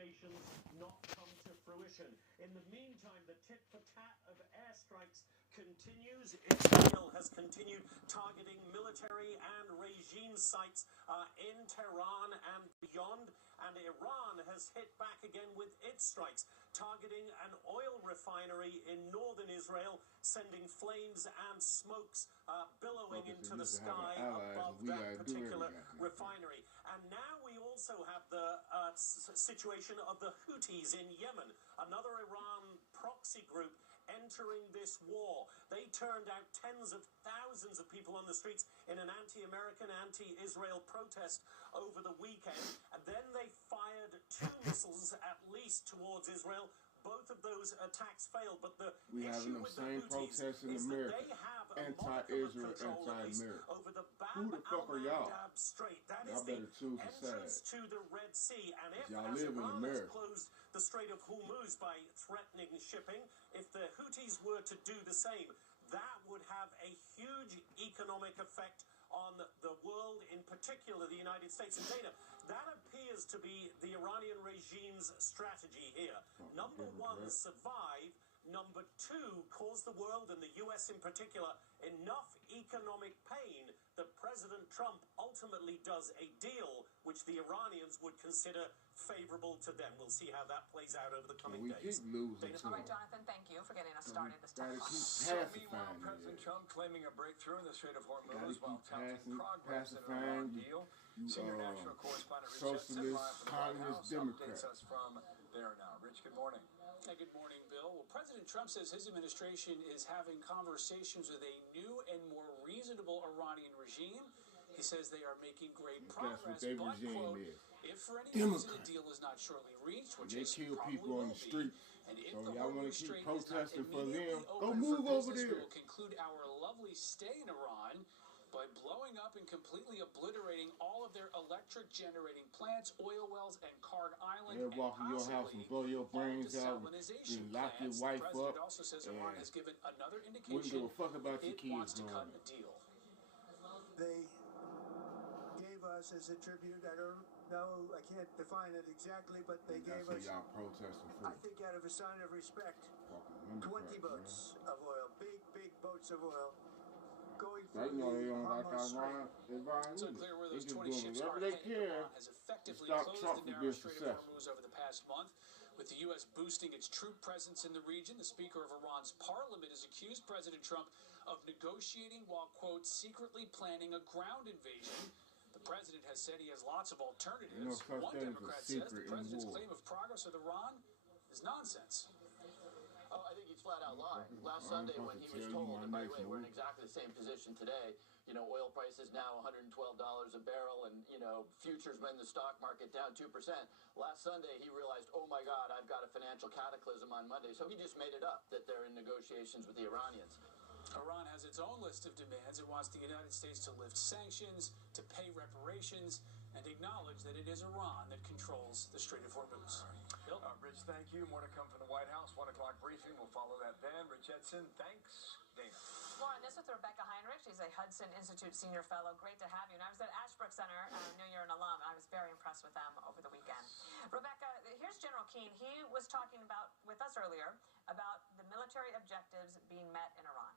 negotiations not come to fruition. In the meantime, the tit-for-tat of airstrikes continues. Israel has continued targeting military and regime sites in Tehran and beyond, and Iran has hit back again with its strikes, targeting an oil refinery in northern Israel, sending flames and smokes billowing into the sky above that particular refinery. And now we also have the situation of the Houthis in Yemen, another Iran proxy group entering this war. They turned out tens of thousands of people on the streets in an anti-American, anti-Israel protest over the weekend, and then they fired 2 missiles at least towards Israel. Both of those attacks failed, but the issue with the Houthis is that they have a anti-Israel, anti-America over the Bab al-Mandab Strait. That is the entrance to the Red Sea, and if, as Iran has closed the Strait of Hormuz by threatening shipping, if the Houthis were to do the same, that would have a huge economic effect on the world, in particular the United States. And Dana, that appears to be the Iranian regime's strategy here. Number one, survive. Number two, cause the world and the U.S. in particular enough economic pain that President Trump ultimately does a deal which the Iranians would consider favorable to them. We'll see how that plays out over the coming days. All right, Jonathan, thank you for getting us started this time. So meanwhile, President Trump claiming a breakthrough in the Strait of Hormuz while touting progress in an Iran deal. Senior national correspondent Rich Edson live from the White House updates us from there now. Rich, good morning. Hey, good morning, Bill. Well, President Trump says his administration is having conversations with a new and more reasonable Iranian regime. He says they are making great progress, but, quote, if for any reason a deal is not shortly reached, which they kill people on the street, and if so the y'all want to Hormuz keep Strait is not protesting for them, immediately go open move for over business, there. we will conclude our lovely stay in Iran by blowing up and completely obliterating all of their electric generating plants, oil wells, and Card Island, they'll walk in your house and blow your brains out, and lock your wife up. The president also says Iran has given another indication wouldn't give a fuck about your kids wants to cut a deal. They gave us as a tribute, I don't know, I can't define it exactly, but they gave us, y'all protesting for. I think out of a sign of respect, 20 boats of oil, big boats of oil, going through the Hormuz Strait. It's unclear where those 20 ships are headed. Iran has effectively closed the narrow Strait of Hormuz over the past month, with the U.S. boosting its troop presence in the region. The Speaker of Iran's parliament has accused President Trump of negotiating while, quote, secretly planning a ground invasion. The president has said he has lots of alternatives. One Democrat says the president's claim of progress with Iran is nonsense. Oh, I think he's flat out lying. Last Sunday when he was told, and by the way, we're in exactly the same position today, you know, oil prices now $112 a barrel, and, you know, futures in the stock market down 2%. Last Sunday he realized, oh my God, I've got a financial cataclysm on Monday. So he just made it up that they're in negotiations with the Iranians. Iran has its own list of demands. It wants the United States to lift sanctions, to pay reparations, and acknowledge that it is Iran that controls the Strait of Hormuz. Bill? Rich, thank you. More to come from the White House. 1 o'clock briefing. We'll follow that then. Rich Edson, thanks. Dana. More on this with Rebecca Heinrich. She's a Hudson Institute Senior Fellow. Great to have you. And I was at Ashbrook Center, and I knew you're an alum, and I was very impressed with them over the weekend. Rebecca, here's General Keane. He was talking about, with us earlier, about the military objectives being met in Iran.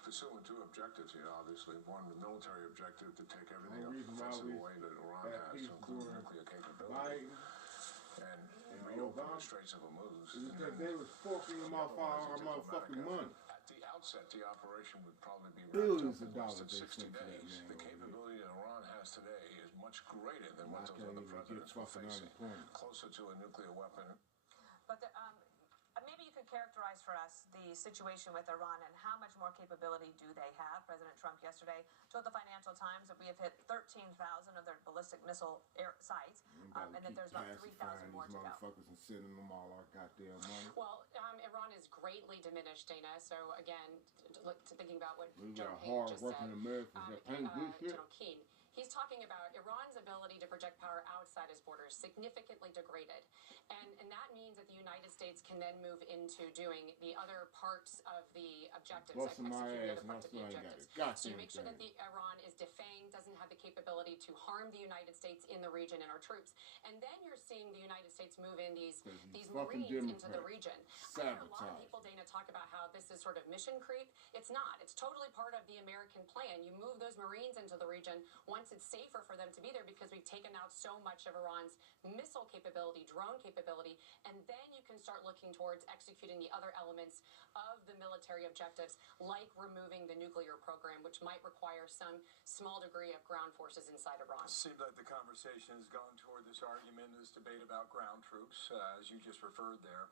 Pursuing 2 objectives here, obviously. One, the military objective to take everything offensive away that Iran has, to include nuclear capability, and reopen the Straits of Hormuz. Because they was forking them off our motherfucking money. At the outset, the operation would probably be billions of dollars in 60 days. The capability that Iran has today is much greater than what those other presidents were facing. Closer to a nuclear weapon. But maybe you could characterize for us the situation with Iran and how much more capability do they have? President Trump yesterday told the Financial Times that we have hit 13,000 of their ballistic missile sites, and that there's about 3,000 more to go. Motherfuckers and sending them all our goddamn money. Well, Iran is greatly diminished, Dana. So again, thinking about what we General got Keane just said, Americans that pay good shit. General Keane, he's talking about Iran's ability to project power outside its borders significantly degraded. And that means that the United States can then move into doing the other parts of the objectives, executing the other parts of the objectives. So you make sure that Iran is defanged, doesn't have the capability to harm the United States in the region and our troops. And then you're seeing the United States move in these Marines into the region. I hear a lot of people, Dana, talk about how this is sort of mission creep. It's not. It's totally part of the American plan. You move those Marines into the region once it's safer for them to be there because we've taken out so much of Iran's missile capability, drone capability, and then you can start looking towards executing the other elements of the military objectives, like removing the nuclear program, which might require some small degree of ground forces inside Iran. Seems like the conversation has gone toward this argument, this debate about ground troops, as you just referred there.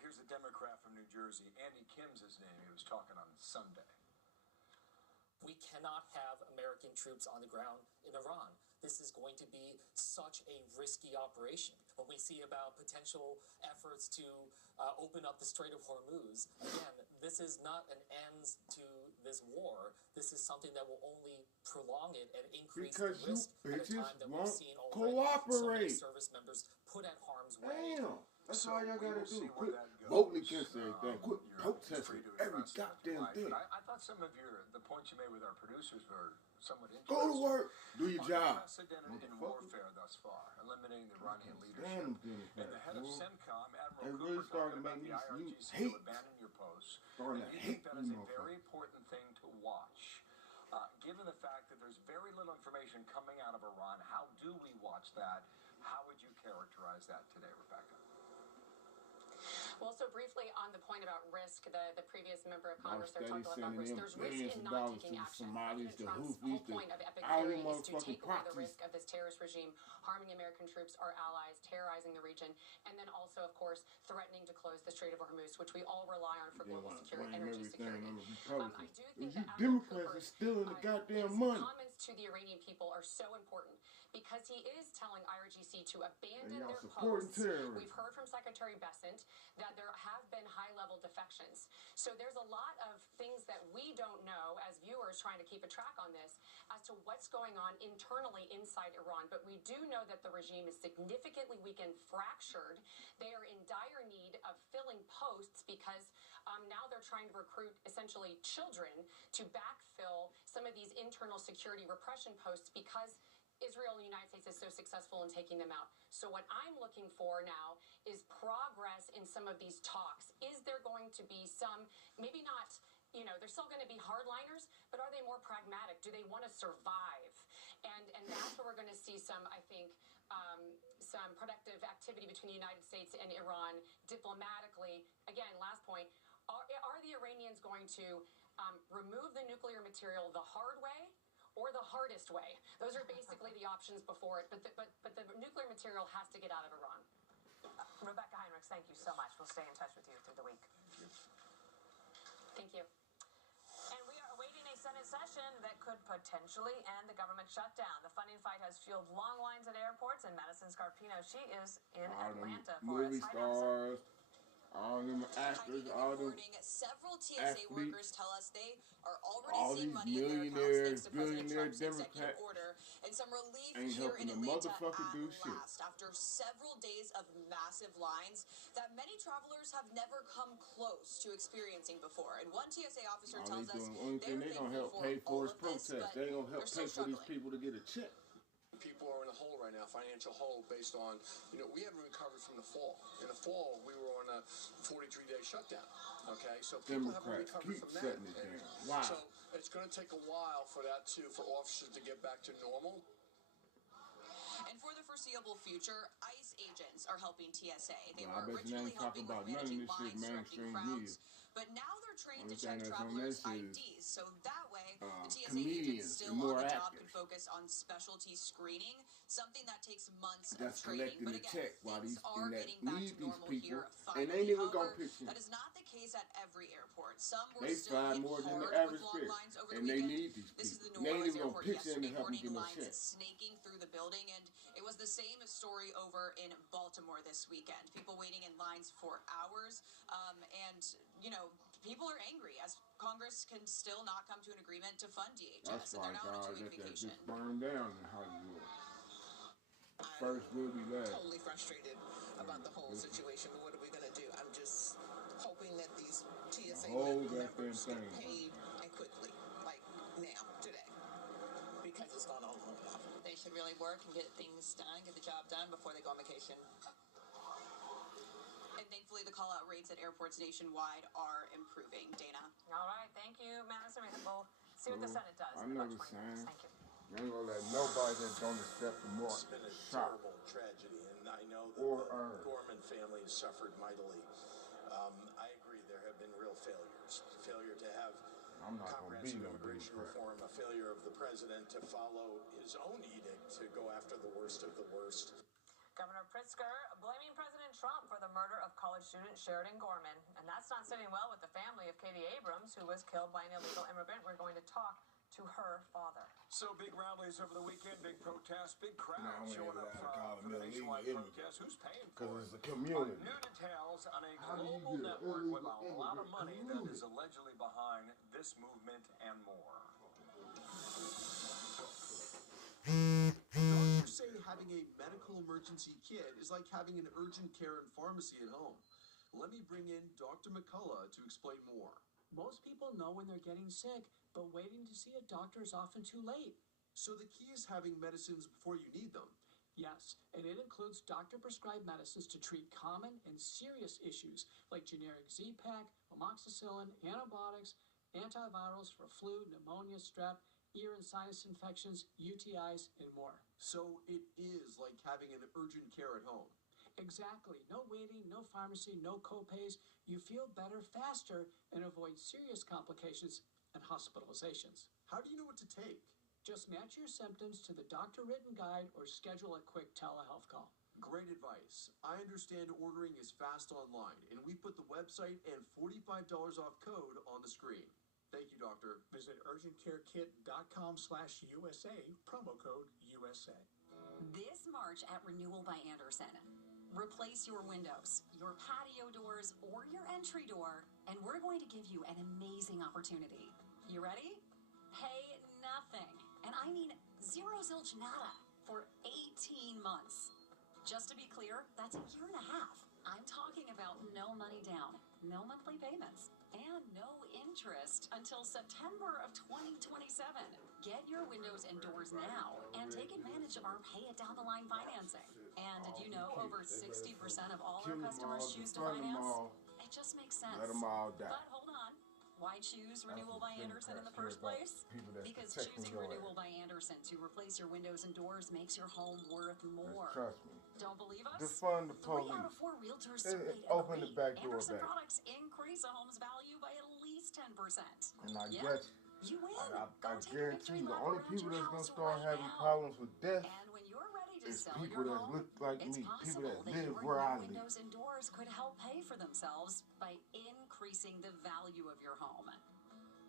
Here's a Democrat from New Jersey. Andy Kim's his name. He was talking on Sunday. We cannot have American troops on the ground in Iran. This is going to be such a risky operation. When we see about potential efforts to open up the Strait of Hormuz, again, this is not an end to this war. This is something that will only prolong it and increase the risk at a time that we've seen already so many service members put at harm's way. Damn. That's all y'all gotta do. Quit voting against everything. Quit protesting every goddamn thing. I thought some of the points you made with our producers were somewhat interesting. Go to work. Do your job. Unprecedented in warfare thus far, eliminating the Iranian leadership. And the head of CENTCOM, Admiral Cooper, talking about the IRGC will abandon your posts. And you think that is a very important thing to watch. Given the fact that there's very little information coming out of Iran, how do we watch that? How would you characterize that today, Rebecca? Well, so briefly on the point about risk, the previous member of Congress there talked about risk. There's risk in not taking action. President Trump's whole point of epic theory is to take away the risk of this terrorist regime, harming American troops, our allies, terrorizing the region, and then also, of course, threatening to close the Strait of Hormuz, which we all rely on for global security, energy security. I do think that Democrats are still in the goddamn money. Comments to the Iranian people are so important because he is telling IRGC to abandon their posts. We've heard from Secretary Bessent that there have been high-level defections. So there's a lot of things that we don't know as viewers trying to keep a track on this as to what's going on internally inside Iran. But we do know that the regime is significantly weakened, fractured. They are in dire need of filling posts because now they're trying to recruit essentially children to backfill some of these internal security repression posts because Israel and the United States is so successful in taking them out. So what I'm looking for now is progress in some of these talks. Is there going to be some, maybe not, they're still going to be hardliners, but are they more pragmatic? Do they want to survive? And that's where we're going to see some, I think, some productive activity between the United States and Iran diplomatically. Again, last point, are the Iranians going to remove the nuclear material the hard way or the hardest way? Those are basically the options before it, but the nuclear material has to get out of Iran. Rebecca Heinrichs, thank you so much. We'll stay in touch with you through the week. Thank you. And we are awaiting a Senate session that could potentially end the government shutdown. The funding fight has fueled long lines at airports, and Madison Scarpino, she is in Atlanta for us. Movie stars, all them actors, all them several TSA workers tell us they are already all seeing these money in their accounts thanks to President Trump's executive Democrats order, and some relief ain't here in Atlanta do last after several days of massive lines that many travelers have never come close to experiencing before. And one TSA officer tells us they're gonna help pay for his protest. They ain't gonna help pay for these people to get a check. People are in a hole right now, financial hole, based on, we haven't recovered from the fall. In the fall, we were on a 43-day shutdown, okay? So people haven't recovered from that. Wow. So it's going to take a while for officers to get back to normal. And for the foreseeable future, ICE agents are helping TSA. They I were bet you originally ain't talking helping about with none of managing this shit lines, directing mainstream crowds. media. But now they're trained to Only check thing that's on travelers' this is, IDs. So that way, the TSA comedians agents still and more on the job actors can focus on specialty screening, something that takes months that's of training. collecting But the again, check while things these are that getting back need to these normal people, here. and they ain't even However, gonna pitch in. that is not the case at every airport. Some were They still fly hit more than the hard average with long fish, lines over and the they weekend. need these This is people. the They ain't New even Orleans gonna airport pitch in to yesterday help them morning, get no lines check. snaking through the building, and it was the same story over in Baltimore this weekend. People waiting in lines for hours, and people are angry as Congress can still not come to an agreement to fund DHS, That's and why they're now on a God 2-week let that vacation. just burn down in Hollywood. First will be last. I'm totally frustrated about the whole situation, but what are we going to do? I'm just hoping that these TSA members get paid and quickly, like now, today, because it's gone on long enough. They should really work and get things done, get the job done before they go on vacation. And thankfully, the call-out rates at airports nationwide are improving. Dana. All right, thank you, Madison. We'll see what the Senate does. I know the same. They ain't gonna let nobody that don't accept the mark. It's been a terrible tragedy, and I know that the Gorman family has suffered mightily. I agree, there have been real failures. Failure to have comprehensive immigration reform, a failure of the president to follow his own edict to go after the worst of the worst. Governor Pritzker blaming President Trump for the murder of college student Sheridan Gorman. And that's not sitting well with the family of Katie Abrams, who was killed by an illegal immigrant. We're going to talk to her father. So big rallies over the weekend, big protests, big crowds showing up for the nationwide protest. Who's paying for it? Because it's a community. New details on a global network with a lot of money that is allegedly behind this movement and more. Doctors say having a medical emergency kit is like having an urgent care and pharmacy at home. Let me bring in Dr. McCullough to explain more. Most people know when they're getting sick, but waiting to see a doctor is often too late. So the key is having medicines before you need them. Yes, and it includes doctor-prescribed medicines to treat common and serious issues like generic Z-Pak, amoxicillin, antibiotics, antivirals for flu, pneumonia, strep, ear and sinus infections, UTIs, and more. So it is like having an urgent care at home. Exactly. No waiting, no pharmacy, no copays. You feel better faster and avoid serious complications and hospitalizations. How do you know what to take? Just match your symptoms to the doctor-written guide or schedule a quick telehealth call. Great advice. I understand ordering is fast online, and we put the website and $45 off code on the screen. Thank you, doctor. Visit urgentcarekit.com/USA, promo code USA. This March at Renewal by Andersen, replace your windows, your patio doors, or your entry door, and we're going to give you an amazing opportunity. You ready? Pay nothing, and I mean zero zilch nada, for 18 months. Just to be clear, that's a year and a half. I'm talking about no money down, no monthly payments, and no interest until September of 2027. Get your windows and doors now and take advantage of our pay-it-down-the-line financing. And did you know over 60% of all our customers choose to finance? It just makes sense. Let them all die. But hold on. Why choose Renewal by Andersen in the first place? Because choosing Renewal by Andersen to replace your windows and doors makes your home worth more. Trust me. Don't believe us? Defund the 3 out of 4 realtors surveyed open the back door Andersen back. products increase a home's value by at least 10%. And I Yeah, guess you win. I Take a guarantee victory you, the lap only around people your that's gonna house start right having now. problems with death And when you're ready to is sell people your that home, look like it's me, people possible that that live your where I new live. windows and doors could help pay for themselves by increasing the value of your home.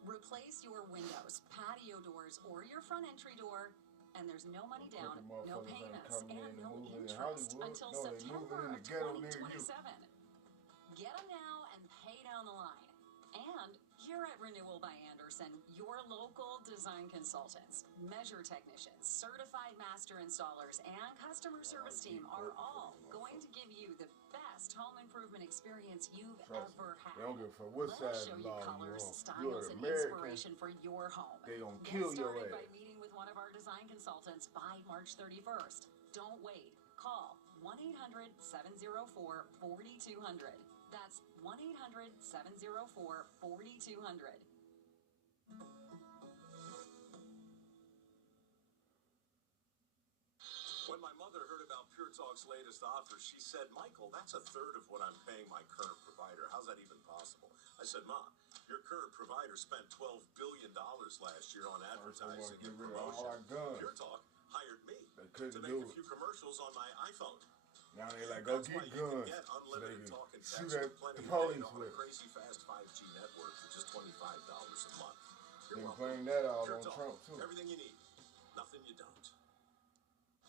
Replace your windows, patio doors, or your front entry door, and there's no money down, no payments, and no interest until September of 2027. Get them now and pay down the line. And here at Renewal by Andersen, your local design consultants, measure technicians, certified master installers, and customer service team are all going to give you the best home improvement experience you've ever had. They don't give a fuck what Let side us of show the you law colors, you're on. styles, You're and American. inspiration for your home. They gonna Get kill your started ass. by meeting with one of our design consultants by March 31st. Don't wait. Call 1-800-704-4200. That's 1-800-704-4200. When my mother heard about Pure Talk's latest offer, she said, "Michael, that's a third of what I'm paying my current provider. How's that even possible?" I said, "Ma, your current provider spent $12 billion last year on advertising and promotion. Pure Talk hired me to make a few commercials on my iPhone. Now they like, go That's get why you can guns. get So they unlimited can talk and shoot text at with plenty the of data police on a with. crazy fast 5G network for just $25 a month. You're They welcome. playing that out Pure on Talk. Trump too. Everything you need, nothing you don't."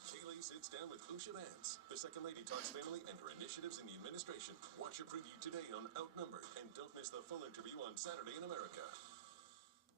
Kayleigh sits down with Usha Vance. The Second Lady talks family and her initiatives in the administration. Watch your preview today on Outnumbered, and don't miss the full interview on Saturday in America.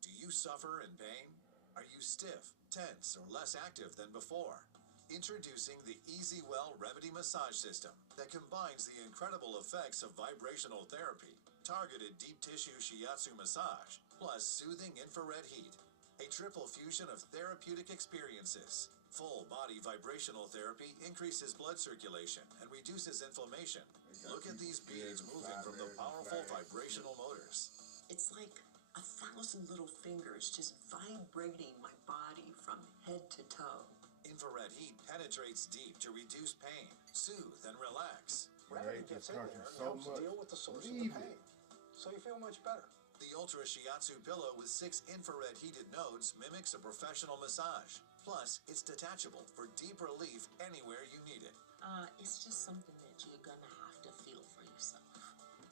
Do you suffer in pain? Are you stiff, tense, or less active than before? Introducing the EasyWell Remedy Massage System that combines the incredible effects of vibrational therapy, targeted deep tissue shiatsu massage, plus soothing infrared heat. A triple fusion of therapeutic experiences. Full body vibrational therapy increases blood circulation and reduces inflammation. Look at these beads moving from the powerful vibrational motors. It's like 1,000 little fingers just vibrating my body from head to toe. Infrared heat penetrates deep to reduce pain, soothe, and relax. Remedy gets in there and helps deal with the source of the pain, so you feel much better. The Ultra Shiatsu pillow with 6 infrared heated nodes mimics a professional massage. Plus, it's detachable for deep relief anywhere you need it. It's just something that you're gonna have to feel for yourself.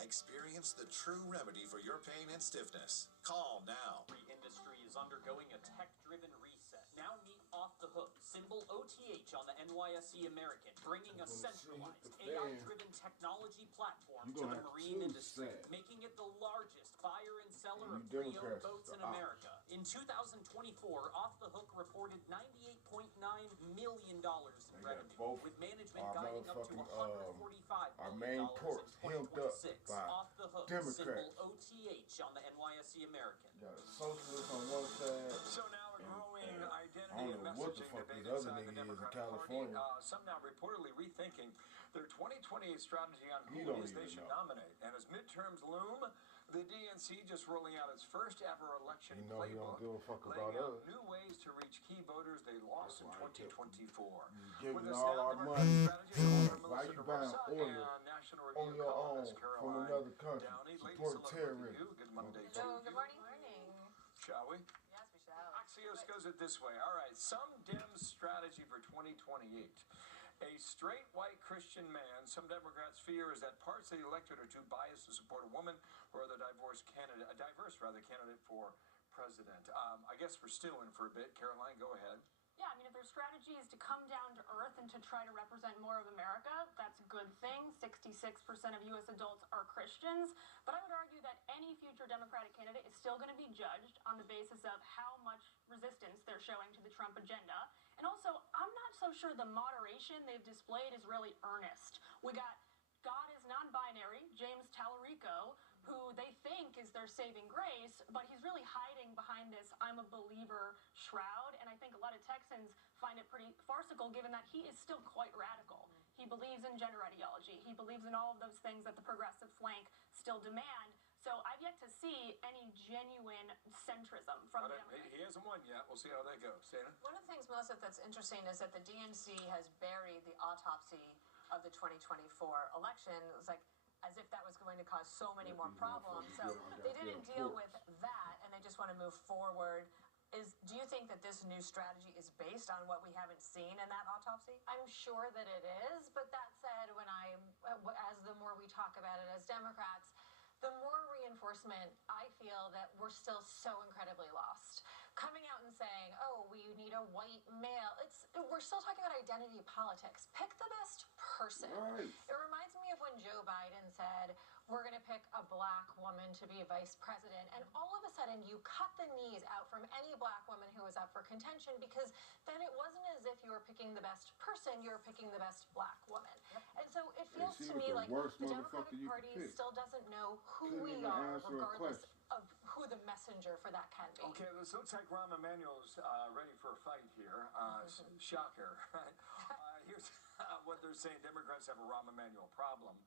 Experience the true remedy for your pain and stiffness. Call now. The industry is undergoing a tech-driven reset. Now meet Off the Hook, symbol OTH on the NYSE American, bringing a centralized AI-driven technology platform to the marine industry, making it the largest buyer and seller of pre-owned boats in America. In 2024, Off the Hook reported $98.9 million in revenue, with management guiding up to $145 million in 2026. Off the Hook, symbol OTH on the NYSE American. Socialists on one side. So now a growing identity and messaging debate inside the Democratic Party. Some now reportedly rethinking their 2028 strategy on who it is they should nominate. And as midterms loom, the DNC just rolling out its first ever election playbook, laying out new ways to reach key voters they lost in 2024. Giving all our money to why you buying oil on your own from another country, support terrorism. Good Monday to Hello, you. good morning. Shall we? Yes, we shall. Axios goes it this way. All right, some Dems strategy for 2028. A straight white Christian man, some Democrats fear, is that parts of the electorate are too biased to support a woman or the diverse candidate for president. I guess we're stewing for a bit. Caroline, go ahead. Yeah, I mean, if their strategy is to come down to earth and to try to represent more of America, that's a good thing. 66% of U.S. adults are Christians. But I would argue that any future Democratic candidate is still going to be judged on the basis of how much resistance they're showing to the Trump agenda. And also, I'm not so sure the moderation they've displayed is really earnest. We got God is non-binary, James Tallarico, who they think is their saving grace, but he's really hiding behind this I'm a believer shroud. And I think a lot of Texans find it pretty farcical given that he is still quite radical. He believes in gender ideology. He believes in all of those things that the progressive flank still demand. So I've yet to see any genuine centrism from him. He hasn't won yet. We'll see how that goes. Santa? One of the things, Melissa, that's interesting is that the DNC has buried the autopsy of the 2024 election. It was like as if that was going to cause so many more problems. So they didn't deal with that, and they just want to move forward. Do you think that this new strategy is based on what we haven't seen in that autopsy? I'm sure that it is, but that said, as the more we talk about it as Democrats, the more reinforcement I feel that we're still so incredibly lost. Coming out and saying, oh, we need a white male, we're still talking about identity politics. Pick the best person. Right. It reminds me of when Joe Biden said, we're going to pick a black woman to be vice president, and all of a sudden you cut the knees out from any black woman who was up for contention, because then it wasn't as if you were picking the best person, you were picking the best black woman. And so it feels to me like the Democratic Party still doesn't know who we are, regardless of who the messenger for that can be. Okay, this looks like Rahm Emanuel's ready for a fight here. Shocker, right? Here's what they're saying. Democrats have a Rahm Emanuel problem.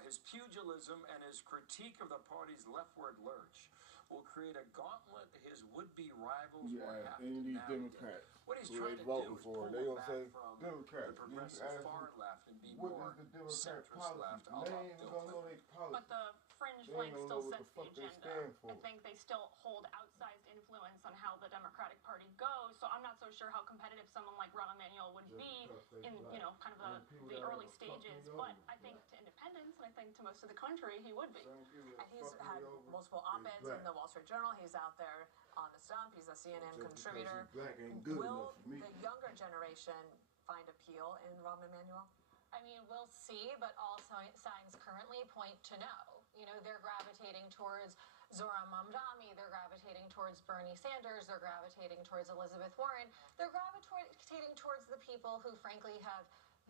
His pugilism and his critique of the party's leftward lurch will create a gauntlet his would-be rivals will have to navigate. Democrats what he's who trying they to do voting is for, pull they them gonna back say from Democrats. the progressive far left and be what more is the Democrat centrist left. policy? They ain't gonna know their policy. But the fringe flank still sets the agenda. I think they still hold outsized influence on how the Democratic Party goes. So I'm not so sure how competitive someone like Rahm Emanuel would be in, kind of the early stages. But I think to independents, and I think to most of the country, he would be. And he's had multiple op-eds in the Wall Street Journal. He's out there on the stump. He's a CNN contributor. Black ain't good Will enough for me. the younger generation find appeal in Rahm Emanuel? I mean, we'll see, but all signs currently point to no. You know, they're gravitating towards Zohran Mamdani, they're gravitating towards Bernie Sanders, they're gravitating towards Elizabeth Warren, they're gravitating towards the people who frankly have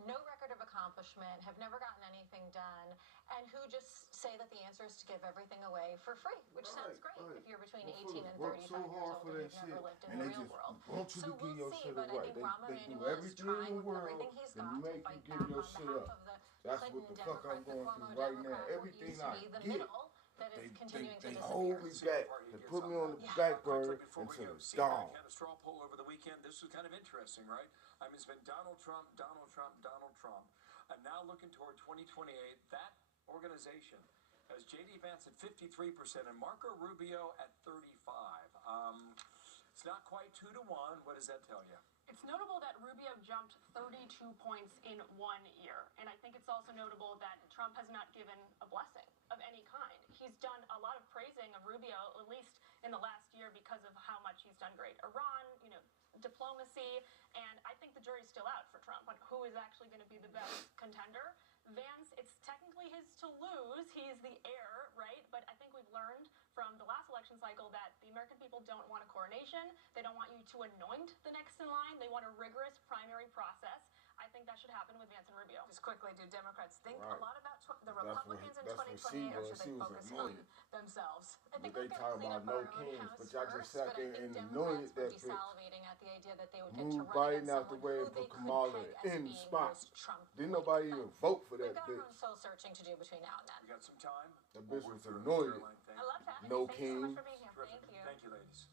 no record of accomplishment, have never gotten anything done, and who just say that the answer is to give everything away for free, which sounds great if you're between 18 and 35 years old and you've never lived in the real world. So we'll see, but I think Rahm Emanuel is trying with everything he's got to fight back on behalf of the Clinton Democrat, the Cuomo Democrat, what used to be the middle that is continuing to disappear. They hold me back. They put me on the back burner until it's gone. Had a straw poll over the weekend. This was kind of interesting, right? I mean, it's been Donald Trump, Donald Trump, Donald Trump. And now looking toward 2028, that organization has J.D. Vance at 53% and Marco Rubio at 35%. It's not quite 2-1. What does that tell you? It's notable that Rubio jumped 32 points in 1 year. And I think it's also notable that Trump has not given a blessing of any kind. He's done a lot of praising of Rubio, at least in the last year, because of how much he's done great. Iran, you know, diplomacy, and I think the jury's still out for Trump on who is actually going to be the best contender. Vance, it's technically his to lose. He's the heir, right? But I think we've learned from the last election cycle that the American people don't want a coronation. They don't want you to anoint the next in line. They want a rigorous primary process. I think that should happen with Vance and Rubio. Just quickly, do Democrats think a lot about the Republicans in 2028, or should they focus on themselves? I think they talk about no kings, but y'all just sat there and anointed that bitch. Salivating at the idea that they would get Move to run Biden out the way and put Kamala in the spot. Didn't nobody even vote for that bitch. We've got soul searching to do between now and then. We got some time. That bitch was anointed. I love that. No Thank you so king. much for being here. Thank you. Thank you, ladies.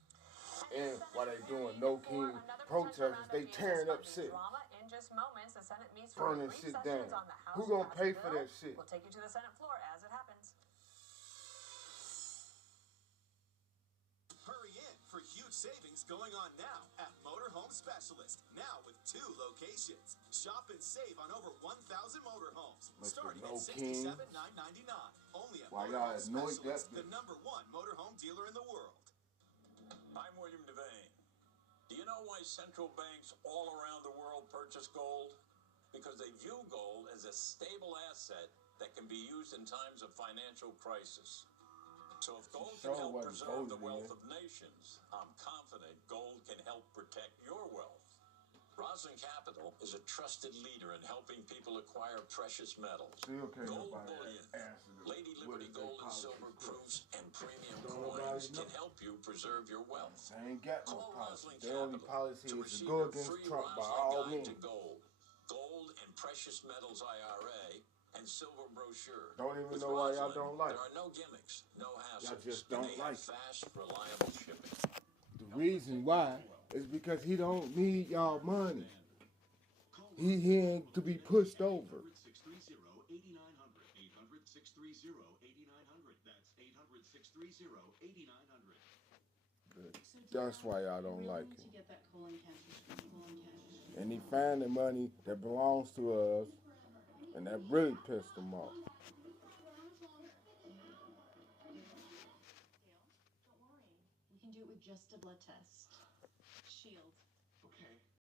And while they doing no king protesters, they tearing up shit. In just moments, the Senate meets for Burning brief shit sessions down. on the House Who gonna passed pay bill. for that shit? We'll take you to the Senate floor as it happens. Hurry in for huge savings going on now at Motorhome Specialist. Now with 2 locations. Shop and save on over 1,000 motorhomes. Starting at $67,999. Only at Motorhome Specialist, the #1 motorhome dealer in the world. I'm William Devane. Do you know why central banks all around the world purchase gold? Because they view gold as a stable asset that can be used in times of financial crisis. So if gold can help preserve the wealth of nations, I'm confident gold can help protect your wealth. Roslyn Capital is a trusted leader in helping people acquire precious metals. Gold bullion, Lady Liberty gold and silver proofs, and premium coins can help you preserve your wealth. They ain't got no Call policy. Roslyn Their only Capital policy to is to receive go your against free Trump by Roslyn all Guide means. to Gold, Gold and Precious Metals IRA, and silver brochure. Don't even With know why y'all Roslyn, don't like there are no gimmicks, no hassles. Y'all just and don't they like have fast, reliable shipping. The reason why is because he don't need y'all money. He ain't to be pushed over. 800-630-8900. 800-630-8900. That's 800-630-8900. That's why y'all don't like him. And he found the money that belongs to us, and that really pissed him off. We can do it with just a blood test. Shield. Okay.